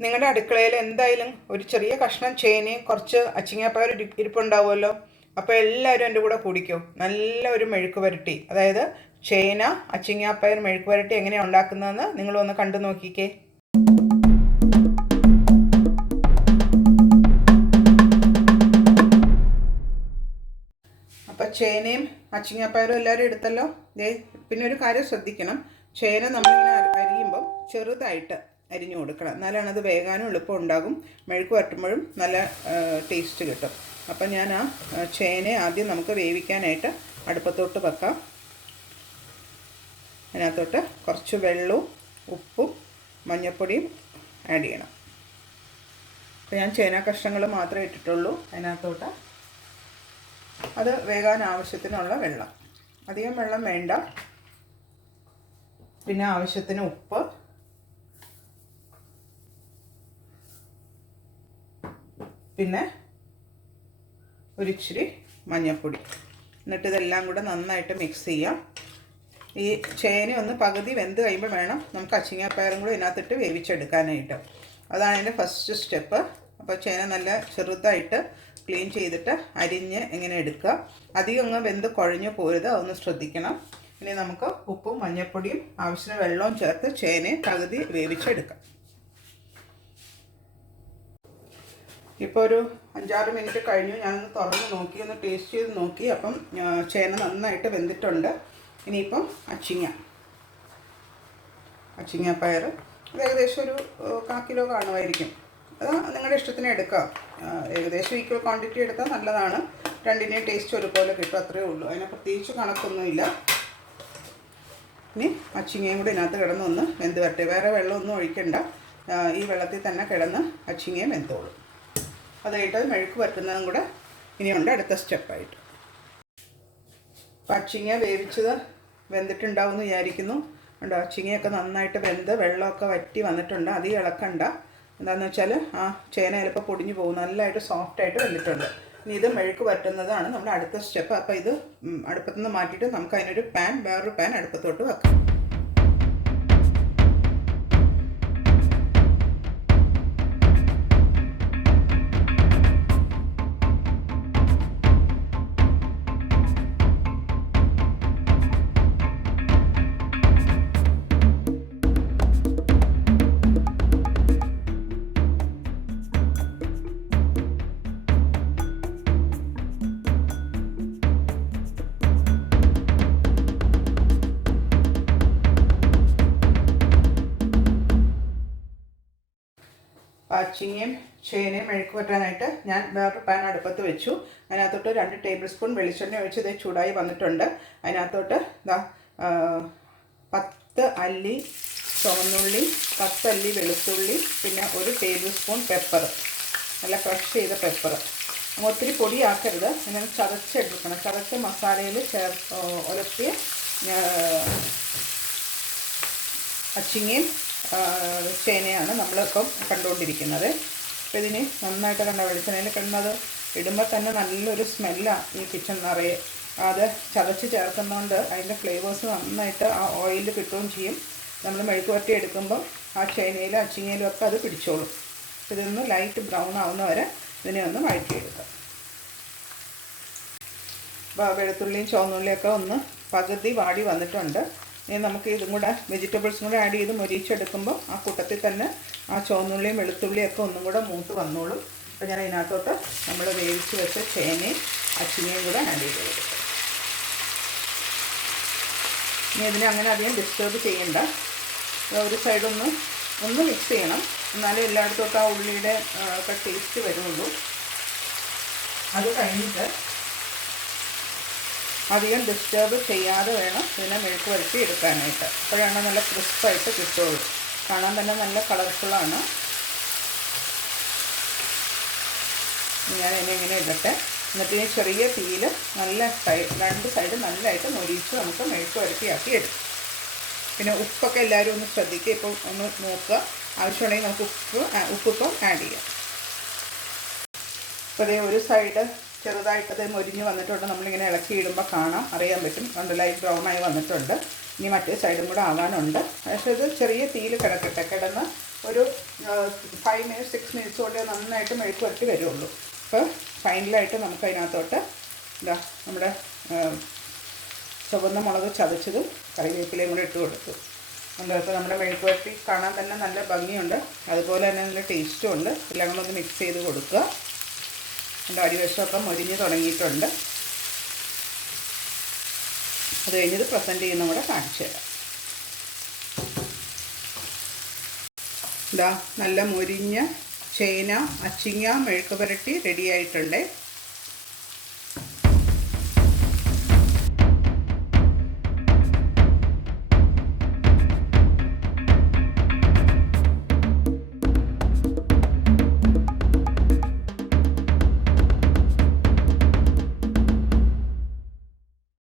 നിങ്ങളുടെ അടുക്കളയിൽ എന്തായാലും ഒരു ചെറിയ കഷ്ണം ചേനയും കുറച്ച് അച്ചിങ്ങാപ്പയർ ഇരിപ്പുണ്ടാവുമല്ലോ. അപ്പോൾ എല്ലാവരും എൻ്റെ കൂടെ കുടിക്കൂ. നല്ല ഒരു മെഴുക്ക് പുരട്ടി, അതായത് ചേന അച്ചിങ്ങാപ്പയർ മെഴുക്ക് പുരട്ടി എങ്ങനെയാണ് ഉണ്ടാക്കുന്നതെന്ന് നിങ്ങളൊന്ന് കണ്ടു നോക്കിക്കേ. അപ്പോൾ ചേനയും അച്ചിങ്ങാപ്പയറും എല്ലാവരും എടുത്തല്ലോ. പിന്നെ ഒരു കാര്യം ശ്രദ്ധിക്കണം, ചേന നമ്മളിങ്ങനെ അരിയുമ്പം ചെറുതായിട്ട് അരിഞ്ഞു കൊടുക്കണം, എന്നാലാണ് അത് വേകാനും എളുപ്പം ഉണ്ടാകും, മെഴുക്ക് വരട്ടുമ്പോഴും നല്ല ടേസ്റ്റ് കിട്ടും. അപ്പം ഞാൻ ആ ചേന ആദ്യം നമുക്ക് വേവിക്കാനായിട്ട് അടുപ്പത്തോട്ട് വെക്കാം. അതിനകത്തോട്ട് കുറച്ച് വെള്ളവും ഉപ്പും മഞ്ഞൾപ്പൊടിയും ആഡ് ചെയ്യണം. അപ്പോൾ ഞാൻ ചേന കഷ്ണങ്ങൾ മാത്രമേ ഇട്ടിട്ടുള്ളൂ അതിനകത്തോട്ട്. അത് വേകാൻ ആവശ്യത്തിനുള്ള വെള്ളം, അധികം വെള്ളം വേണ്ട. പിന്നെ ആവശ്യത്തിന് ഉപ്പ്, പിന്നെ ഒരിച്ചിരി മഞ്ഞൾപ്പൊടി. എന്നിട്ട് ഇതെല്ലാം കൂടെ നന്നായിട്ട് മിക്സ് ചെയ്യാം. ഈ ചേന ഒന്ന് പകുതി വെന്ത് കഴിയുമ്പോൾ വേണം നമുക്ക് അച്ചിങ്ങാപ്പയറും കൂടി ഇതിനകത്തിട്ട് വേവിച്ചെടുക്കാനായിട്ട്. അതാണ് അതിൻ്റെ ഫസ്റ്റ് സ്റ്റെപ്പ്. അപ്പോൾ ചേന നല്ല ചെറുതായിട്ട് ക്ലീൻ ചെയ്തിട്ട് അരിഞ്ഞ് ഇങ്ങനെ എടുക്കുക. അധികം അങ്ങ് വെന്ത് കുഴഞ്ഞു പോരുത്, അതൊന്ന് ശ്രദ്ധിക്കണം. ഇനി നമുക്ക് ഉപ്പും മഞ്ഞൾപ്പൊടിയും ആവശ്യത്തിന് വെള്ളവും ചേർത്ത് ചേനയെ പകുതി വേവിച്ചെടുക്കാം. ഇപ്പോൾ ഒരു 5-6 മിനിറ്റ് കഴിഞ്ഞു. ഞാനൊന്ന് തുറന്ന് നോക്കി, ഒന്ന് ടേസ്റ്റ് ചെയ്ത് നോക്കി. അപ്പം ചേന നന്നായിട്ട് വെന്തിട്ടുണ്ട്. ഇനിയിപ്പം അച്ചിങ്ങാപ്പയർ ഏകദേശം ഒരു 1/4 കിലോ കാണുമായിരിക്കും. അത് നിങ്ങളുടെ ഇഷ്ടത്തിന് എടുക്കാം. ഏകദേശം ഈക്വൽ ക്വാണ്ടിറ്റി എടുത്താൽ നല്ലതാണ്. രണ്ടിനെയും ടേസ്റ്റ് ഒരുപോലെ കിട്ടും, അത്രയേ ഉള്ളൂ. അതിനെ പ്രത്യേകിച്ച് കണക്കൊന്നുമില്ല. ഇനി അച്ചിങ്ങയും കൂടി ഇതിനകത്ത് കിടന്നൊന്ന് വെന്ത് വരട്ടെ. വേറെ വെള്ളമൊന്നും ഒഴിക്കണ്ട, ഈ വെള്ളത്തിൽ തന്നെ കിടന്ന് അച്ചിങ്ങയും വെന്തോളും. അത് കഴിഞ്ഞിട്ട് മെഴുക്ക് വരട്ടുന്നതും കൂടെ ഇനിയുണ്ട് അടുത്ത സ്റ്റെപ്പായിട്ട്. അച്ചിങ്ങ വേവിച്ചത് വെന്തിട്ടുണ്ടാവും എന്ന് വിചാരിക്കുന്നു. ഉണ്ട്, അച്ചിങ്ങയൊക്കെ നന്നായിട്ട് വെന്ത് വെള്ളമൊക്കെ വറ്റി വന്നിട്ടുണ്ട്. അധികം ഇളക്കണ്ട. എന്താണെന്ന് വെച്ചാൽ ആ ചേന ചിലപ്പോൾ പൊടിഞ്ഞു പോകും. നല്ലതായിട്ട് സോഫ്റ്റായിട്ട് വെന്തിട്ടുണ്ട്. ഇനി ഇത് മെഴുക്ക് വരട്ടുന്നതാണ് നമ്മുടെ അടുത്ത സ്റ്റെപ്പ്. അപ്പോൾ ഇത് അടുപ്പത്തു നിന്ന് മാറ്റിയിട്ട് നമുക്ക് അതിനൊരു വേറൊരു പാൻ അടുപ്പത്തോട്ട് വെക്കാം. അച്ചിങ്ങയും ചേനയും മെഴുക്ക് വറ്റാനായിട്ട് ഞാൻ വേറൊരു പാൻ അടുപ്പത്ത് വെച്ചു. അതിനകത്തോട്ട് 2 ടേബിൾ സ്പൂൺ വെളിച്ചെണ്ണ ഒഴിച്ച് ഇത് ചൂടായി വന്നിട്ടുണ്ട്. അതിനകത്തോട്ട് 10 അല്ലി ചുവന്നുള്ളി, 10 അല്ലി വെളുത്തുള്ളി, പിന്നെ 1 ടേബിൾ സ്പൂൺ പെപ്പർ, നല്ല ക്രഷ് ചെയ്ത പെപ്പർ. ഒത്തിരി പൊടിയാക്കരുത്, ഇങ്ങനെ ചതച്ചെടുക്കണം. ചതച്ച മസാലയിൽ ഉലർത്തിയ അച്ചിങ്ങയും ചേനയാണ് നമ്മളിപ്പം കണ്ടുകൊണ്ടിരിക്കുന്നത്. അപ്പോൾ ഇതിന് നന്നായിട്ട് കണ്ട വെളിച്ചെണ്ണയിൽ കിടന്നത് ഇടുമ്പോൾ തന്നെ നല്ലൊരു സ്മെല്ലാണ് ഈ കിച്ചൺ നിറയെ. അത് ചതച്ച് ചേർക്കുന്നതുകൊണ്ട് അതിൻ്റെ ഫ്ലേവേഴ്സ് നന്നായിട്ട് ആ ഓയിലിൽ കിട്ടുകയും ചെയ്യും. നമ്മൾ മെഴുക്ക് വരട്ടി എടുക്കുമ്പോൾ ആ ചേനയിലും അച്ചിങ്ങയിലും ഒക്കെ അത് പിടിച്ചോളും. ഇതൊന്ന് ലൈറ്റ് ബ്രൗൺ ആവുന്ന വരെ ഇതിനെ ഒന്ന് വഴറ്റിയെടുക്കാം. അപ്പോൾ വെളുത്തുള്ളിയും ചുവന്നുള്ളിയൊക്കെ ഒന്ന് പകുതി വാടി വന്നിട്ടുണ്ട്. ഇനി നമുക്ക് ഇതും കൂടെ വെജിറ്റബിൾസും കൂടെ ആഡ് ചെയ്ത് മൊരിച്ചെടുക്കുമ്പോൾ ആ കൂട്ടത്തിൽ തന്നെ ആ ചുവന്നുള്ളിയും വെളുത്തുള്ളിയൊക്കെ ഒന്നും കൂടെ മൂത്ത് വന്നോളും. അപ്പോൾ ഞാൻ അതിനകത്തോട്ട് നമ്മൾ വേവിച്ച് വെച്ച ചേനയും അച്ചിങ്ങയും കൂടെ ആഡ് ചെയ്ത് കൊടുക്കും. ഇനി ഇതിനെ അങ്ങനെ അധികം ഡിസ്റ്റർബ് ചെയ്യണ്ട. ഒരു സൈഡൊന്ന് മിക്സ് ചെയ്യണം, എന്നാലേ എല്ലായിടത്തോട്ടും ആ ഉള്ളിയുടെ ഒക്കെ ടേസ്റ്റ് വരുള്ളൂ. അത് കഴിഞ്ഞിട്ട് അധികം ഡിസ്റ്റർബ് ചെയ്യാതെ വേണം ഇതിനെ മെഴുക്ക് വരട്ടി എടുക്കാനായിട്ട്. അപ്പോഴാണ് നല്ല ക്രിസ്പായിട്ട് കിട്ടുള്ളൂ. കാണാൻ തന്നെ നല്ല കളർഫുള്ളാണ്. ഞാൻ ഇങ്ങനെ ഇടട്ടെ. എന്നിട്ട് ഈ ചെറിയ തീയിൽ നല്ല 2 സൈഡ് നല്ലതായിട്ട് മൊരിച്ച് നമുക്ക് മെഴുക്ക് വരട്ടിയാക്കി എടുക്കും. പിന്നെ ഉപ്പൊക്കെ എല്ലാവരും ഒന്ന് ശ്രദ്ധിക്കുക. ഇപ്പോൾ ഒന്ന് നോക്കുക, ആവശ്യമുണ്ടെങ്കിൽ നമുക്ക് ഉപ്പിപ്പം ആഡ് ചെയ്യാം. അപ്പോൾ അതേ ഒരു സൈഡ് ചെറുതായിട്ടത് മൊരിഞ്ഞ് വന്നിട്ടുണ്ട്. നമ്മളിങ്ങനെ ഇളക്കി ഇടുമ്പോൾ അറിയാൻ പറ്റും, നല്ല ലൈറ്റ് ബ്രൗൺ ആയി വന്നിട്ടുണ്ട്. ഇനി മറ്റേ സൈഡും കൂടെ ആവാനുണ്ട്. പക്ഷേ ഇത് ചെറിയ തീയിൽ കിടന്ന് ഒരു 5 മിനിറ്റ്സ് 6 മിനിറ്റ്സ് കൊണ്ട് നന്നായിട്ട് മെഴുക്ക് പുരട്ടി വരുള്ളൂ. അപ്പോൾ ഫൈനലായിട്ട് നമുക്ക് അതിനകത്തോട്ട് ഇതാ നമ്മുടെ ചുവന്ന മുളക് ചതച്ചതും കറിവേപ്പിലയും കൂടെ ഇട്ട് കൊടുത്തു. അപ്പോൾ നമ്മുടെ മെഴുക്ക് പുരട്ടി കാണാൻ തന്നെ നല്ല ഭംഗിയുണ്ട്, അതുപോലെ തന്നെ നല്ല ടേസ്റ്റും ഉണ്ട്. എല്ലാം കൂടെ ഒന്ന് മിക്സ് ചെയ്ത് കൊടുക്കുക. എൻ്റെ അടിവശമൊക്കെ മൊരിഞ്ഞ് തുടങ്ങിയിട്ടുണ്ട്. അത് കഴിഞ്ഞത് പ്രസൻറ്റ് ചെയ്യുന്ന കൂടെ കാണിച്ചു തരാം. ഇതാ നല്ല മൊരിഞ്ഞ ചേന അച്ചിങ്ങ മെഴുക്ക് പുരട്ടി റെഡി ആയിട്ടുണ്ട്.